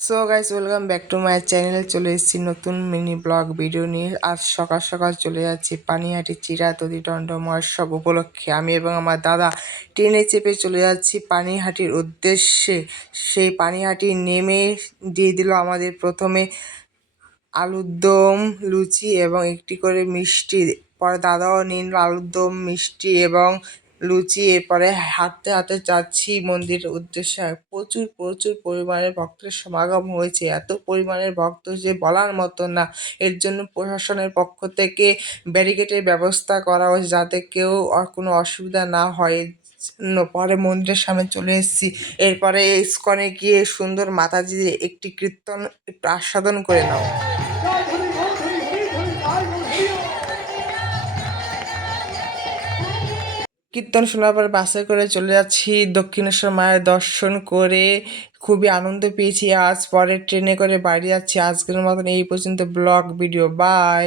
So guys, welcome back to my channel. চলে এসেছি নতুন মিনি ব্লগ ভিডিও নিয়ে। আজ সকাল সকাল চলে যাচ্ছি পানিহাটি চিরাতদি দণ্ড মহোৎসব উপলক্ষে। আমি এবং আমার দাদা ট্রেনে চেপে চলে যাচ্ছি পানিহাটির উদ্দেশ্যে। সেই পানিহাটি নেমে দিয়ে দিল আমাদের প্রথমে আলুর দম, লুচি এবং একটি করে মিষ্টি। পরে দাদাও নিল আলুর দম, মিষ্টি এবং লুচি। এরপরে হাঁটতে হাঁটতে যাচ্ছি মন্দিরের উদ্দেশ্যে। প্রচুর প্রচুর পরিমাণের ভক্তের সমাগম হয়েছে, এত পরিমাণের ভক্ত যে বলার মতো না। এর জন্য প্রশাসনের পক্ষ থেকে ব্যারিকেডের ব্যবস্থা করা হয়েছে, যাতে কেউ কোনো অসুবিধা না হয়। পরে মন্দিরের সামনে চলে এসেছি। এরপরে ইস্কনে গিয়ে সুন্দর মাতাজির একটি কীর্তন একটু আস্বাদন করে নাও। কীর্তন শোনার পর বাসে করে চলে যাচ্ছি দক্ষিণেশ্বর মায়ের দর্শন করে। খুবই আনন্দ পেয়েছি আজ। পরে ট্রেনে করে বাড়ি যাচ্ছি। আজকের মতন এই পর্যন্ত ব্লগ ভিডিও। বাই।